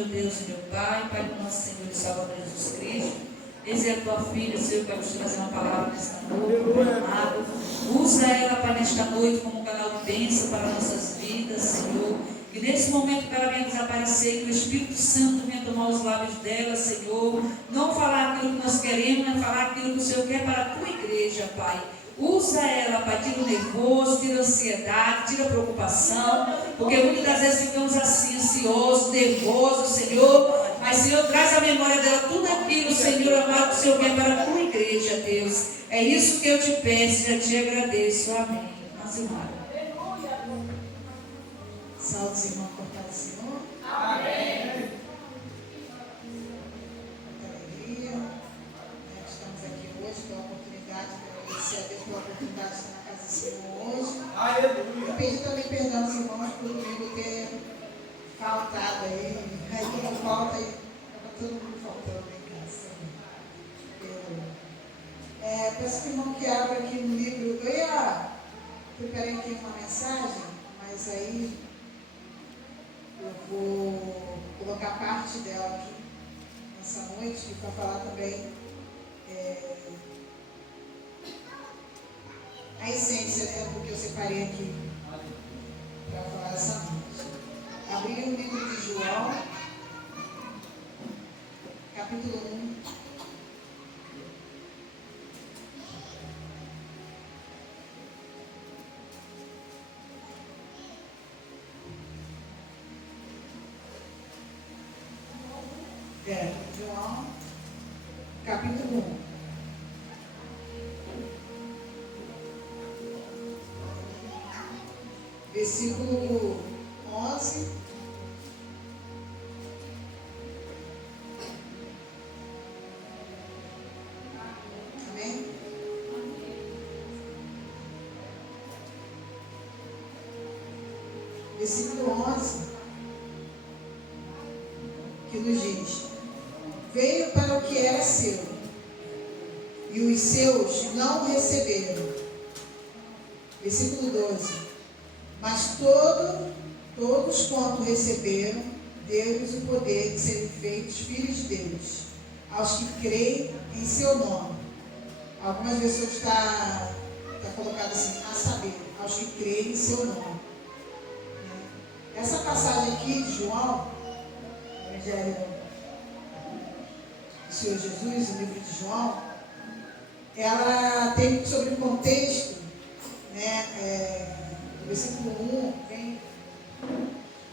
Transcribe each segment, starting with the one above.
meu Deus e meu Pai, Pai do nosso Senhor e Salvador Jesus Cristo. Eis a tua filha, Senhor, que vai nos trazer uma palavra nesta noite, Pai amado. Usa ela, Pai, nesta noite como um canal de bênção para nossas vidas, Senhor. Que nesse momento que ela venha desaparecer, que o Espírito Santo venha tomar os lábios dela, Senhor. Não falar aquilo que nós queremos, mas falar aquilo que o Senhor quer para a tua igreja, Pai. Usa ela, Pai, tira o nervoso, tira a ansiedade, tira a preocupação, porque muitas das vezes ficamos assim, ansiosos, nervosos, Senhor, mas, Senhor, traz a memória dela tudo aquilo, Senhor, amado, que o Senhor quer para a tua igreja, Deus. É isso que eu te peço, já te agradeço, amém. Nossa irmã. Salve os irmãos cortados, Senhor. Amém. Alegria. Estamos aqui hoje pela oportunidade, agradecer a Deus pela oportunidade de estar na casa do Senhor hoje. Aleluia. E pedir também perdão aos irmãos por domingo ter faltado aí. Aí quando falta, aí estava todo mundo faltando em casa. Peço que o irmão que abra aqui no livro. Preparei aqui uma mensagem, mas aí eu vou colocar parte dela aqui nessa noite para falar também a essência, do que eu separei aqui para falar essa noite. Abri o livro de João, capítulo 1. João, capítulo 1. Versículo 11. Amém? Versículo 11, que nos diz: veio para o que era seu, e os seus não o receberam. Versículo 12. Mas todos quanto receberam, deu-lhes o poder de serem feitos filhos de Deus, aos que creem em seu nome. Algumas pessoas está colocado assim, a saber, aos que creem em seu nome. Essa passagem aqui de João, Evangelho do Senhor Jesus, o livro de João, ela tem sobre o contexto, no versículo 1,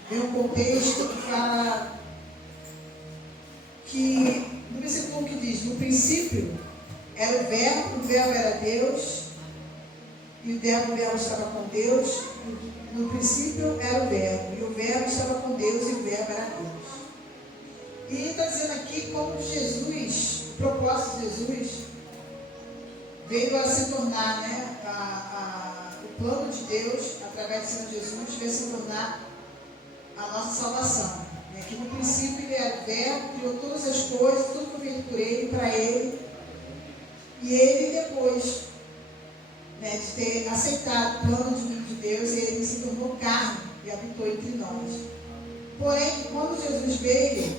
vem um contexto que fala que, no versículo 1 que diz, no princípio era o verbo era Deus, e o verbo estava com Deus, no princípio era o verbo, e o verbo estava com Deus, e o verbo era Deus. E está dizendo aqui como Jesus, o propósito de Jesus, veio a se tornar, o plano de Deus, através do Senhor Jesus, veio a se tornar a nossa salvação. Que no princípio ele era o verbo, criou todas as coisas, tudo foi feito por ele, para ele. E ele depois, de ter aceitado o plano divino de Deus, ele se tornou carne e habitou entre nós. Porém, quando Jesus veio,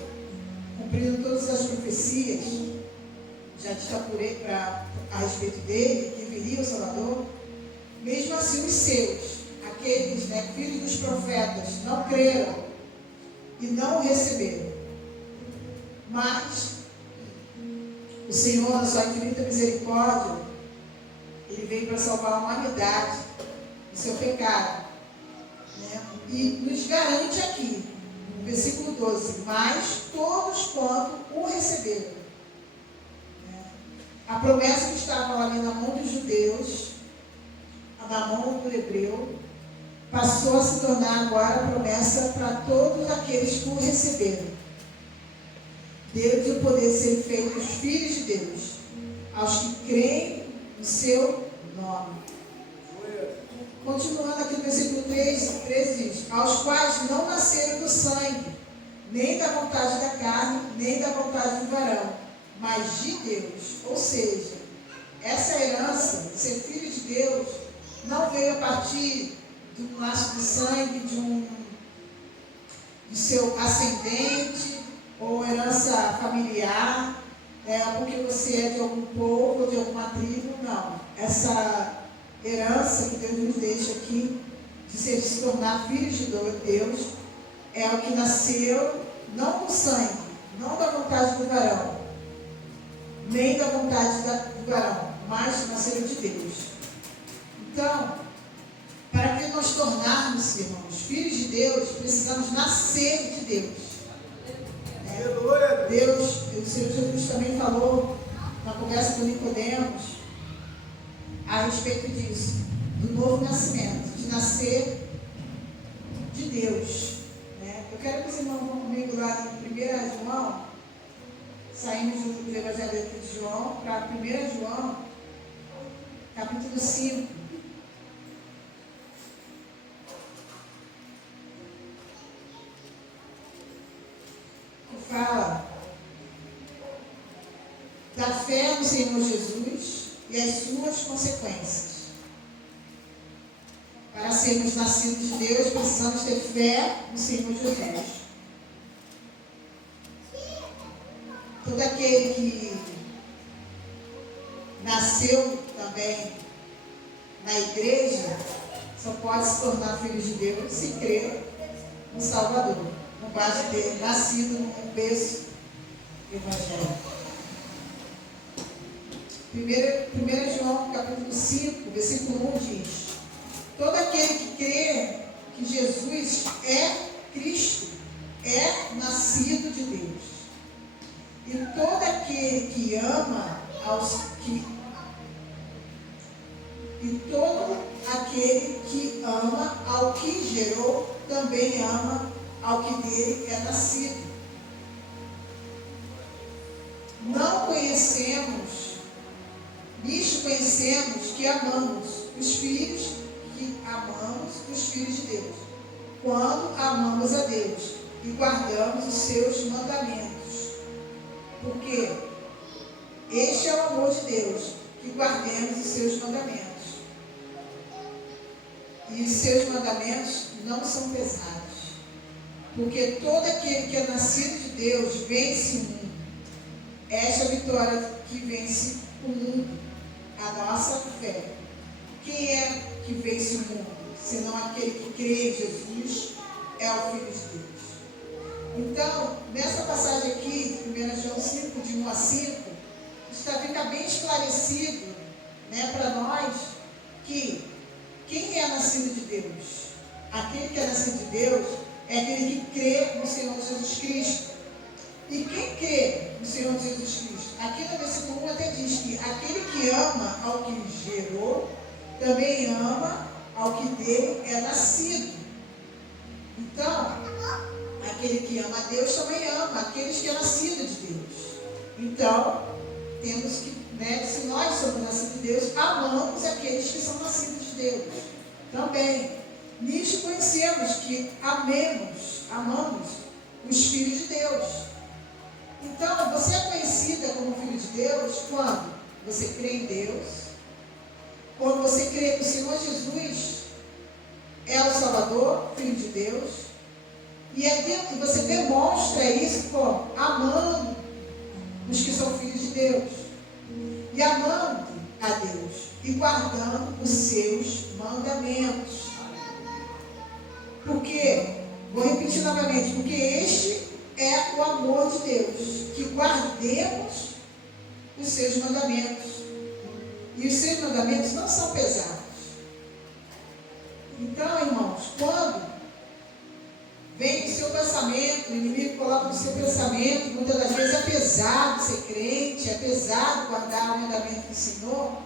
cumprindo todas as profecias, já dita por ele a respeito dele, que viria o Salvador, mesmo assim os seus, aqueles, filhos dos profetas, não creram e não o receberam. Mas o Senhor, na sua infinita misericórdia, ele veio para salvar a humanidade do seu pecado. E nos garante aqui, no versículo 12, mas todos quanto o receberam. A promessa que estava ali na mão dos judeus, na mão do hebreu, passou a se tornar agora a promessa para todos aqueles que o receberam. Deu-lhes o poder de serem feitos filhos de Deus, aos que creem no seu nome. Continuando aqui no versículo 13 diz: aos quais não nasceram do sangue, nem da vontade da carne, nem da vontade do varão, mas de Deus. Ou seja, essa herança de ser filho de Deus não veio a partir de um laço de sangue, de seu ascendente, familiar, porque você é de algum povo, de alguma tribo, não. Essa herança que Deus nos deixa aqui, de se tornar filhos de Deus, é o que nasceu, não do sangue, não da vontade do varão, nem da vontade do varão, mas nasceu de Deus. Então, para que nós tornarmos, irmãos, filhos de Deus, precisamos nascer de Deus. Deus, o Senhor Jesus também falou na conversa com Nicodemos a respeito disso, do novo nascimento, de nascer de Deus. Eu quero que os irmãos vão comigo lá em 1 João, saímos do Evangelho de João para 1 João, capítulo 5. Fala da fé no Senhor Jesus e as suas consequências. Para sermos nascidos de Deus, precisamos ter fé no Senhor Jesus. Todo aquele que nasceu também na igreja só pode se tornar filho de Deus se crer no Salvador. Não basta ter nascido no berço evangélico. 1 João capítulo 5, versículo 1 diz: todo aquele que crê que Jesus é Cristo é nascido de Deus. E todo aquele que ama ao que gerou, também ama ao que dele é nascido. Nisto conhecemos que amamos os filhos de Deus, quando amamos a Deus e guardamos os seus mandamentos. Porque este é o amor de Deus, que guardemos os seus mandamentos. E os seus mandamentos não são pesados. Porque todo aquele que é nascido de Deus vence o mundo. Esta é a vitória que vence o mundo, a nossa fé. Quem é que vence o mundo? Senão aquele que crê em Jesus é o Filho de Deus. Então, nessa passagem aqui, de 1 João 5, de 1 a 5, fica bem esclarecido, para nós, que quem é nascido de Deus? Aquele que é nascido de Deus é aquele que crê no Senhor Jesus Cristo. E quem crê no Senhor Jesus Cristo? Aqui no versículo 1 até diz que aquele que ama ao que gerou, também ama ao que dele é nascido. Então, aquele que ama a Deus também ama aqueles que é nascido de Deus. Então, temos que, se nós somos nascidos de Deus, amamos aqueles que são nascidos de Deus também. Nisto conhecemos que amamos os filhos de Deus. Então, você é conhecida como filho de Deus quando você crê em Deus, quando você crê que o Senhor Jesus é o Salvador, Filho de Deus, e você demonstra isso como amando os que são filhos de Deus, e amando a Deus, e guardando os seus mandamentos. Porque, vou repetir novamente, porque este é o amor de Deus, que guardemos os seus mandamentos. E os seus mandamentos não são pesados. Então, irmãos, quando vem o seu pensamento, o inimigo coloca no seu pensamento, muitas das vezes é pesado ser crente, é pesado guardar o mandamento do Senhor,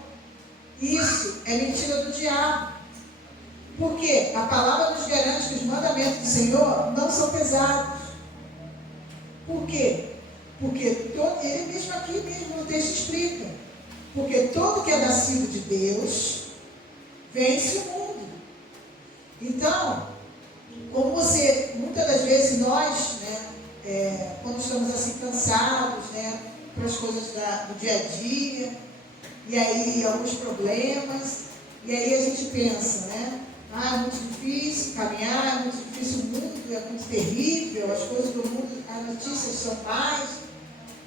isso é mentira do diabo. Porque a palavra nos garante que os mandamentos do Senhor não são pesados. Por quê? Porque ele mesmo aqui mesmo no texto explica. Porque todo que é nascido de Deus vence o mundo. Então, como muitas das vezes nós, quando estamos assim cansados, para as coisas do dia a dia, e aí alguns problemas, e aí a gente pensa, é muito difícil caminhar, é muito difícil o mundo, é muito terrível, as coisas do mundo, as notícias são mais.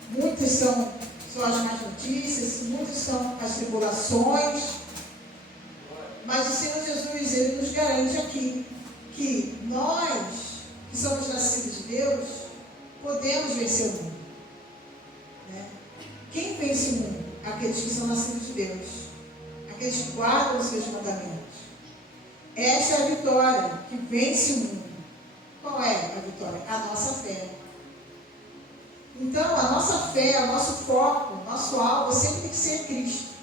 muitas são as más notícias, muitas são as tribulações, mas o Senhor Jesus, Ele nos garante aqui que nós, que somos nascidos de Deus, podemos vencer o mundo. Né? Quem vence o mundo? Aqueles que são nascidos de Deus, aqueles que guardam os seus mandamentos. Esta é a vitória que vence o mundo. Qual é a vitória? A nossa fé. Então, a nossa fé, o nosso foco, o nosso alvo sempre tem que ser Cristo.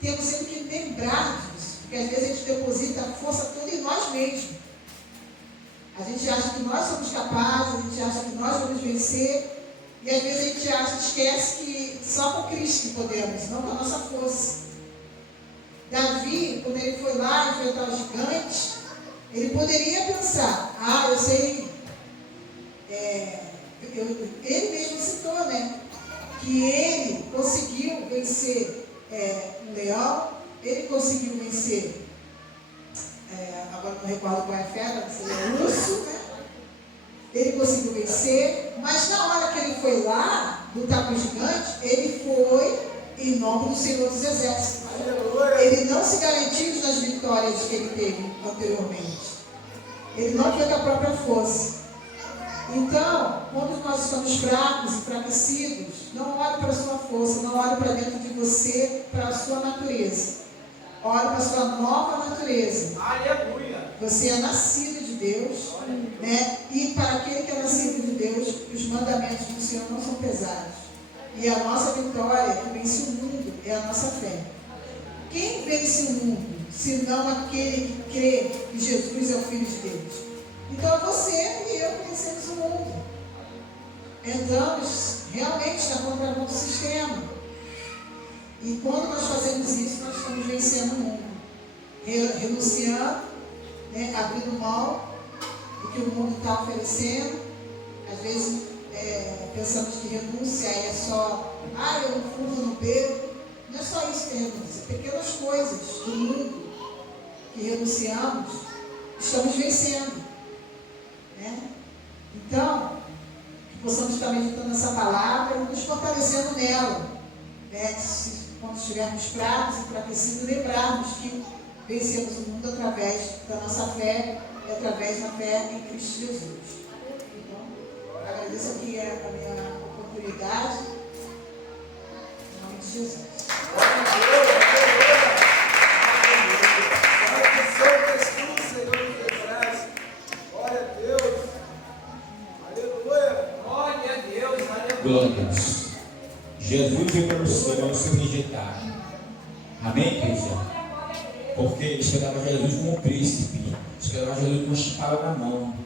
Temos sempre que lembrar disso, porque às vezes a gente deposita a força toda em nós mesmos. A gente acha que nós somos capazes, a gente acha que nós vamos vencer, e às vezes a gente esquece que só com Cristo que podemos, não com a nossa força. Davi, quando ele foi lá enfrentar os gigantes, ele poderia pensar, eu sei, ele mesmo citou, né? Que ele conseguiu vencer um leão, ele conseguiu vencer, agora não recordo qual é a fera, seria o urso, né? Ele conseguiu vencer, mas na hora que ele foi lá lutar com os gigantes, ele foi em nome do Senhor dos Exércitos. Ele não se garantiu nas vitórias que ele teve anteriormente. Ele não foi com a própria força. Então, quando nós estamos fracos, enfraquecidos, não olhe para a sua força, não olhe para dentro de você, para a sua natureza. Olhe para a sua nova natureza. Aleluia! Você é nascido de Deus, né? E para aquele que é nascido de Deus, os mandamentos do Senhor não são pesados. E a nossa vitória, que vence o mundo, é a nossa fé. Quem vence o mundo, senão aquele que crê que Jesus é o Filho de Deus? Então você e eu vencemos o mundo. Entramos realmente na contramão do sistema. E quando nós fazemos isso, nós estamos vencendo o mundo. Renunciando, né, abrindo mão do que o mundo está oferecendo. Às vezes pensamos que renúncia é só, eu não fumo, não bebo. Não é só isso que é renúncia. Pequenas coisas do mundo que renunciamos, estamos vencendo. Né? Então, que possamos estar meditando nessa palavra e nos fortalecendo nela. Né? Quando estivermos fracos, enfraquecidos, lembrarmos que vencemos o mundo através da nossa fé e através da fé em Cristo Jesus. Então, agradeço aqui a minha oportunidade. Em nome de Jesus. Glória a Deus. Jesus veio para o seu rejeitado. Amém, igreja? Porque eles pegavam Jesus como um príncipe, eles pegavam Jesus com uma espada na mão.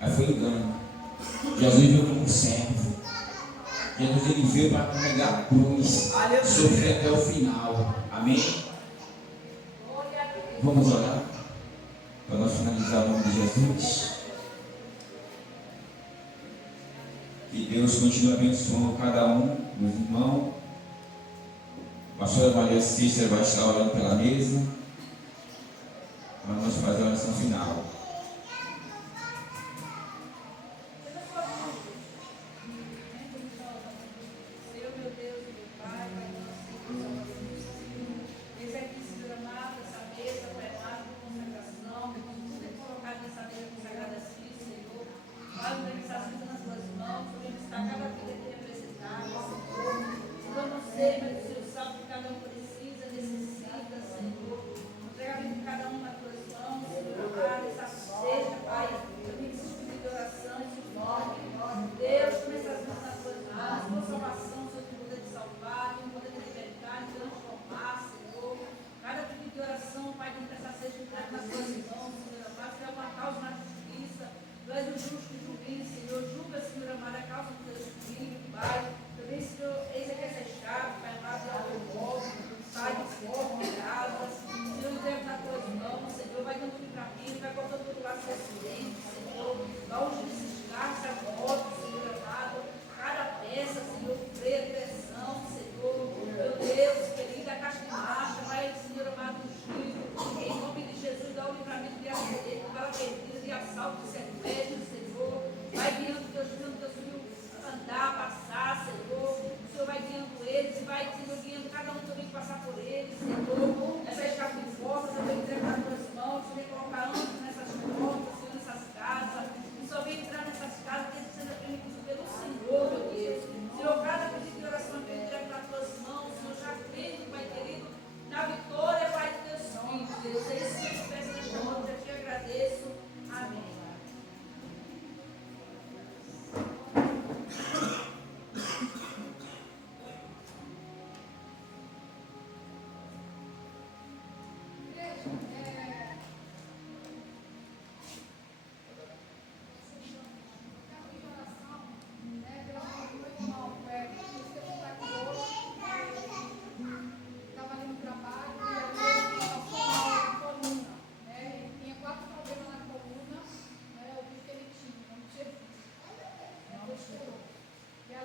Aí foi engano. Jesus veio como um servo. Jesus ele veio para carregar a cruz, sofrer até o final. Amém? Vamos orar para nós finalizar o nome de Jesus. Que Deus continue abençoando cada um, meus irmãos. A pastora Maria Cícera vai estar orando pela mesa, para nós fazer a oração final. Senhor, meu Deus e meu Pai, Pai nosso, eis aqui, Senhor amado, essa mesa, Pai amado, de consagração, tudo é colocado nessa mesa consagrada assim, Senhor. Pai, podemos estar sendo nas tuas mãos, podemos estar cada vida aqui representada, Senhor. Senhor, eu não sei, mas o Senhor sabe que cada um precisa, necessita, Senhor. Entrega a vida de cada um nas tuas mãos, Senhor amado, essa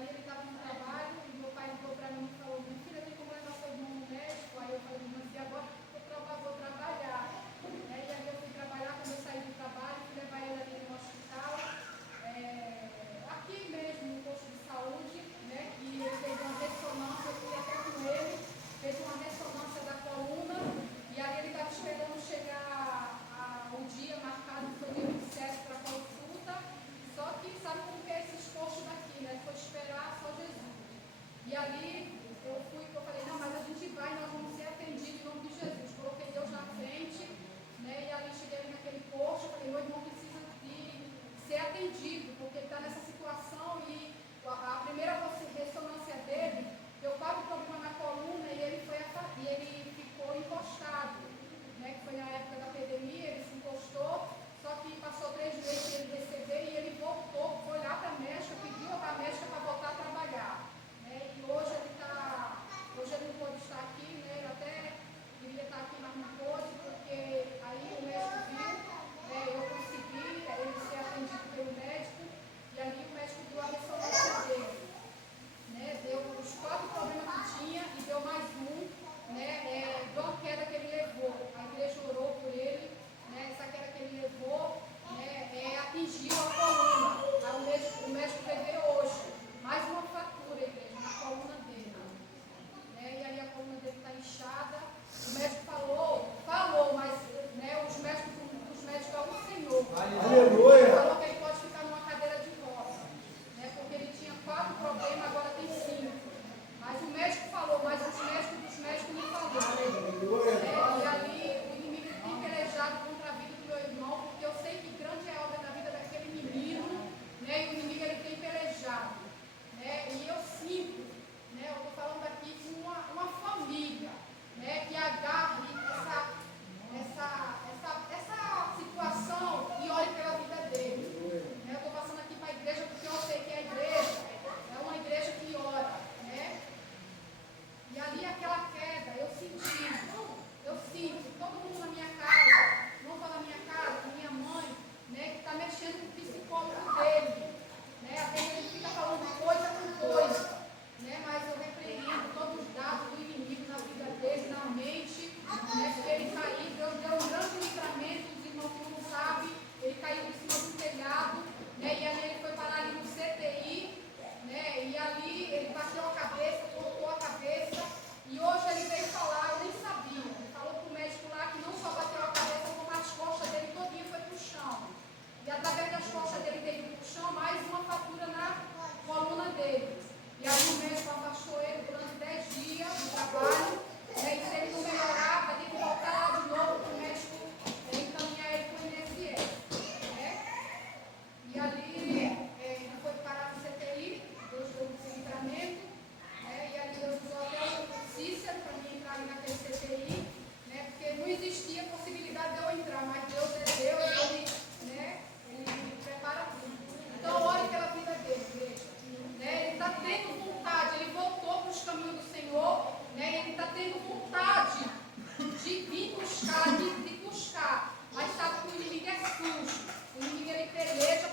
aí ele estava no trabalho e meu pai ligou para mim e falou: minha filha, tem como levar seu irmão no médico? Aí eu falei: mas e agora vou trabalhar? E aí eu fui trabalhar. Quando eu saí do trabalho, fui levar ele ali no hospital, aqui mesmo no posto de saúde, né, que ele fez uma ressonância. Eu fui até com ele, fez uma ressonância da coluna, e aí ele estava esperando chegar o dia marcado, que foi dia 27 para consulta. Só que sabe como que é esses postos daqui, né? Foi esperar só Jesus. E ali eu falei: não, mas a gente vai, nós vamos ser atendidos em nome de Jesus. Coloquei Deus na frente, né? E ali cheguei ali naquele posto, falei: meu irmão precisa de ser atendido, porque ele está nessa situação. E a primeira ressonância dele deu quase problema na coluna e ele ficou encostado, né? Que foi na época da pandemia, ele se encostou. Só que passou 3 meses para ele receber e ele voltou, foi lá para a médica, pediu a médica para voltar a trabalhar. Né? E hoje ele não pôde estar aqui, né? Ele até queria estar aqui, mas não pôde, porque aí o médico viu, né? Eu consegui ele ser atendido pelo médico, e ali o médico viu a ressonância dele. Né? Deu os 4 problemas que tinha e deu mais um, né? De uma queda que ele levou. A igreja orou por ele. Essa queda que ele levou, atingiu a coluna. O médico vai ver hoje mais uma fratura, igreja, na coluna dele. E aí a coluna dele está inchada. O médico falou, mas os médicos é o Senhor. Aleluia! Falou que ele pode ficar numa cadeira de rodas, porque ele tinha 4 problemas, agora tem 5. Mas o médico falou, mas os médicos dos médicos não falaram. E ali o inimigo tem pelejado contra a vida do meu irmão, porque eu sei que grande é a obra na vida daquele menino, né? E o inimigo ele tem pelejado, né? E eu sinto, né? Eu estou falando aqui com uma família, né? Que agarre essa situação e olhe pela vida dele. Eu estou passando aqui para a igreja porque eu sei que a igreja é uma igreja que ora, né? E ali aquela queda, eu sinto todo mundo na minha casa, não só na minha casa, na minha mãe, né, que está mexendo com o psicólogo dele, né? Às vezes ele fica falando coisa com coisa, né? Mas eu repreendo todos os dados do inimigo na vida dele, na mente, né? Porque ele caiu, Deus deu um grande livramento, os irmãos que não sabem, ele caiu em cima do telhado, né? E ali ele foi parar ali no CTI, né? E ali ele bateu a cabeça, cortou a cabeça, e hoje ele veio falar, eu nem sabia. Ele falou para o médico lá que não só bateu a cabeça, como as costas dele todinha foi para o chão. E através das costas dele veio para o chão, mais uma fratura na coluna dele. E aí o médico afastou ele durante 10 dias do trabalho, né? E se ele não melhorar, vai ter que voltar lá de novo para o médico encaminhar ele para o INSS. Né? E ali ele foi parar no CTI, Deus deu um livramento, né? E ali Deus usou até o Cícero para mim entrar ali naquele CTI, né? Porque não existia possibilidade de eu entrar, mas Deus é Deus, ele prepara tudo. Então, ore pela vida dele, igreja. Né? Ele está tendo vontade, ele voltou para os caminhos do Senhor, né? Ele está tendo vontade de vir buscar, mas sabe que o inimigo é sujo. O inimigo ele peleja,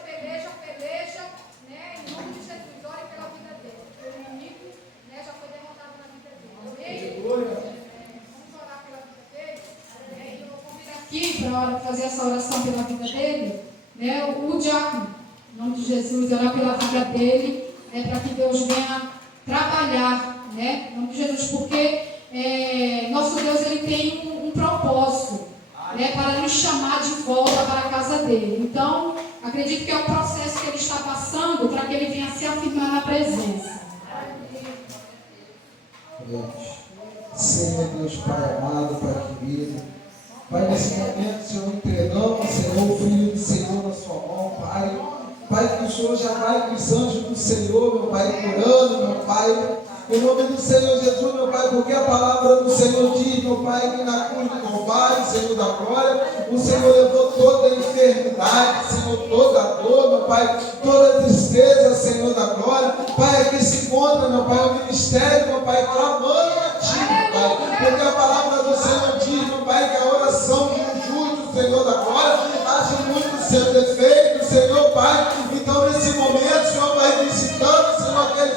né? Em nome de Jesus, ore pela vida dele, porque o inimigo, né, já foi derrotado na vida dele. Vamos orar pela vida dele, né? E eu vou convidar aqui para fazer essa oração pela vida dele, né? O diácono, em nome de Jesus, orar pela vida dele, né? Para que Deus venha trabalhar, né? Em nome de Jesus, porque nosso Deus ele tem um propósito, né? Para nos chamar de volta para a casa dele. Então, acredito que é um processo que ele está passando para que ele venha se afirmar na presença. Senhor Deus, Pai amado, Pai querido, Pai, nesse momento, Senhor, entregamos, Senhor, o Filho do Senhor na sua mão, Pai. Pai, que o Senhor já vai com os anjos do Senhor, meu Pai, curando, meu Pai. Em nome do Senhor Jesus, meu Pai, porque a palavra do Senhor diz, meu Pai, que na cruz do Calvário, Senhor da glória, o Senhor levou toda a enfermidade, Senhor, toda a dor, meu Pai, toda a tristeza, Senhor da glória. Pai, aqui se encontra, meu Pai, o ministério, meu Pai, clamando a Ti, meu Pai, porque a palavra do Senhor diz, meu Pai, que a oração de um justo, Senhor da glória, age muito seu defeito, Senhor, Pai. Então, nesse momento, o Senhor vai visitando, Senhor, aquele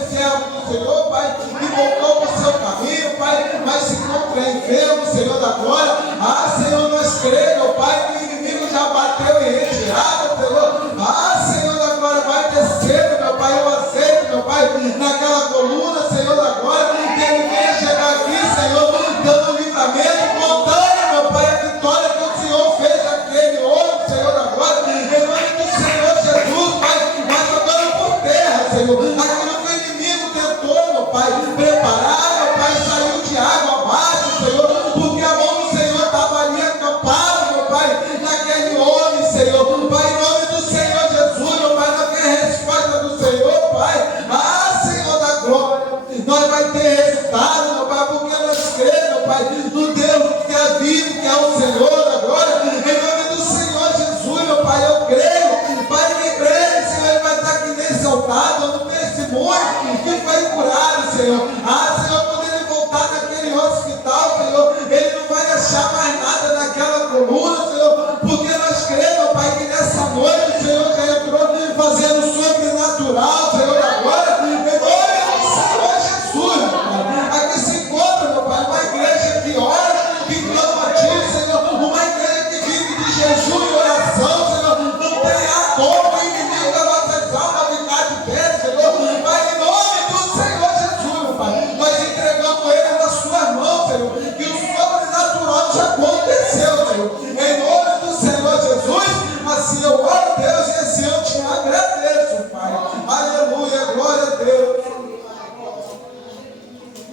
da glória. Ah, Senhor, nós cremos, meu Pai, que o inimigo já bateu em retirada, Senhor. Ah, Senhor da glória, vai descendo, meu Pai, eu aceito, meu Pai, naquela coluna, Senhor da glória, que ele venha chegar aqui, Senhor, dando livramento, contando, meu Pai, a vitória que o Senhor fez naquele homem, Senhor da glória, em nome do Senhor Jesus, Pai, mas jogando por terra, Senhor, aquilo que o inimigo tentou, meu Pai, preparar, meu Pai, saiu de água abaixo, Senhor, porque a mão do Senhor estava ali acampada, meu Pai, naquele homem, Senhor, Pai, em nome do Senhor Jesus, meu Pai, não tem resposta do Senhor, Pai, ah, Senhor da glória, nós vai ter resultado, meu Pai, porque nós cremos, meu Pai, no Deus que é vivo, que é o Senhor da glória, em nome do Senhor Jesus, meu Pai, eu creio, Pai, que crê, Senhor, ele vai estar aqui nesse altar, dando testemunho, que foi curado, Senhor, ah, Senhor, quando ele voltar naquele hospital, Senhor, ele não vai achar mais nada naquela coluna, Senhor, porque nós cremos, meu Pai, que nessa noite o Senhor já entrou fazendo o sobrenatural, Senhor, agora, em nome do Senhor Jesus, meu Pai, aqui se encontra, meu Pai, uma igreja que ora, que clama a Ti, Senhor, uma igreja que vive de jejum e oração, Senhor, não tem como o inimigo das nossas almas ficar de pé, Senhor, Pai, em nome do Senhor Jesus, meu Pai, nós entregamos ele nas Suas mãos, Senhor, que o sobrenatural já aconteceu, Senhor, em nome do Senhor Jesus, assim eu oro, Deus, e assim eu te agradeço, Pai, aleluia, glória a Deus.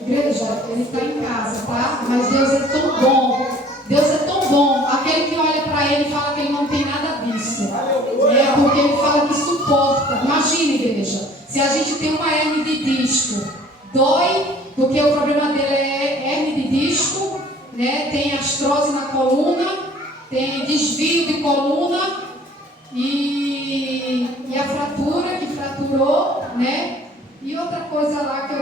Igreja, ele está em casa, tá? Mas Deus é tão bom. Deus é tão bom. Aquele que olha para ele fala que ele não tem nada disso. É porque ele fala que suporta. Imagina, igreja, se a gente tem uma hernia de disco, dói, porque o problema dele é hernia de disco, né? Tem artrose na coluna, tem desvio de coluna e a fratura, que fraturou, né? E outra coisa lá que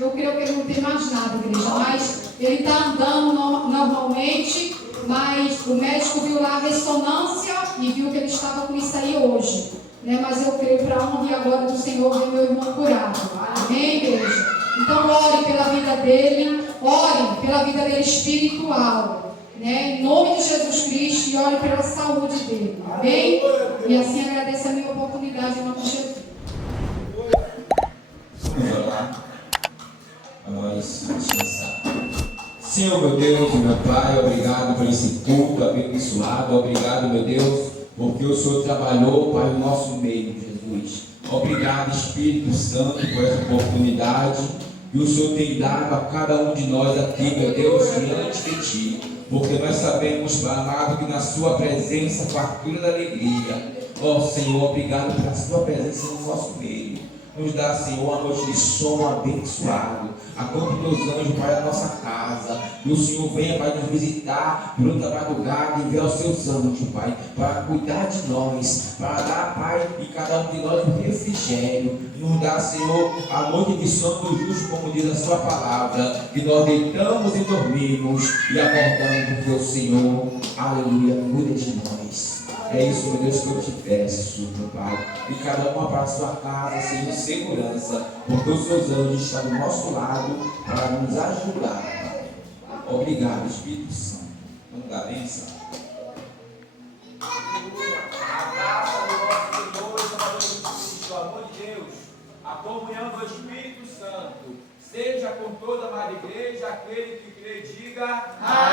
eu creio que ele não tem mais nada, igreja, mas ele está andando normalmente, mas o médico viu lá a ressonância e viu que ele estava com isso aí hoje, né? Mas eu creio para a honra e a glória do Senhor ver meu irmão curado. Amém, igreja? Então ore pela vida dele, ore pela vida dele espiritual, né? Em nome de Jesus Cristo, e ore pela saúde dele. Amém? E assim agradeço a minha oportunidade em nome de Jesus. Vamos orar. Nós descansar. Senhor, meu Deus e meu Pai, obrigado por esse culto abençoado, obrigado, meu Deus, porque o Senhor trabalhou para o nosso meio, Jesus. Obrigado, Espírito Santo, por essa oportunidade que o Senhor tem dado a cada um de nós aqui, meu Deus, diante de Ti, porque nós sabemos, Pai amado, que na Sua presença, fartura da alegria. Ó Senhor, obrigado pela Sua presença no nosso meio. Nos dá, Senhor, uma noite de sono abençoado. Acompanhe os anjos para a nossa casa. Que o Senhor venha para nos visitar durante a madrugada e enviar os seus anjos, Pai, para cuidar de nós, para dar, Pai, e cada um de nós um refrigério. Nos dá, Senhor, a noite de sono do justo, como diz a Sua palavra, que nós deitamos e dormimos e acordamos porque o Senhor, aleluia, cuida de nós. É isso, meu Deus, que eu te peço, meu Pai. E cada uma para a sua casa, Senhor, segurança, porque os seus anjos estão do nosso lado para nos ajudar, Pai. Obrigado, Espírito Santo. Vamos dar bênção. A graça do nosso Senhor e Salvador Jesus Cristo, o amor de Deus, a comunhão do Espírito Santo, seja com toda a igreja, aquele que crê, diga amém.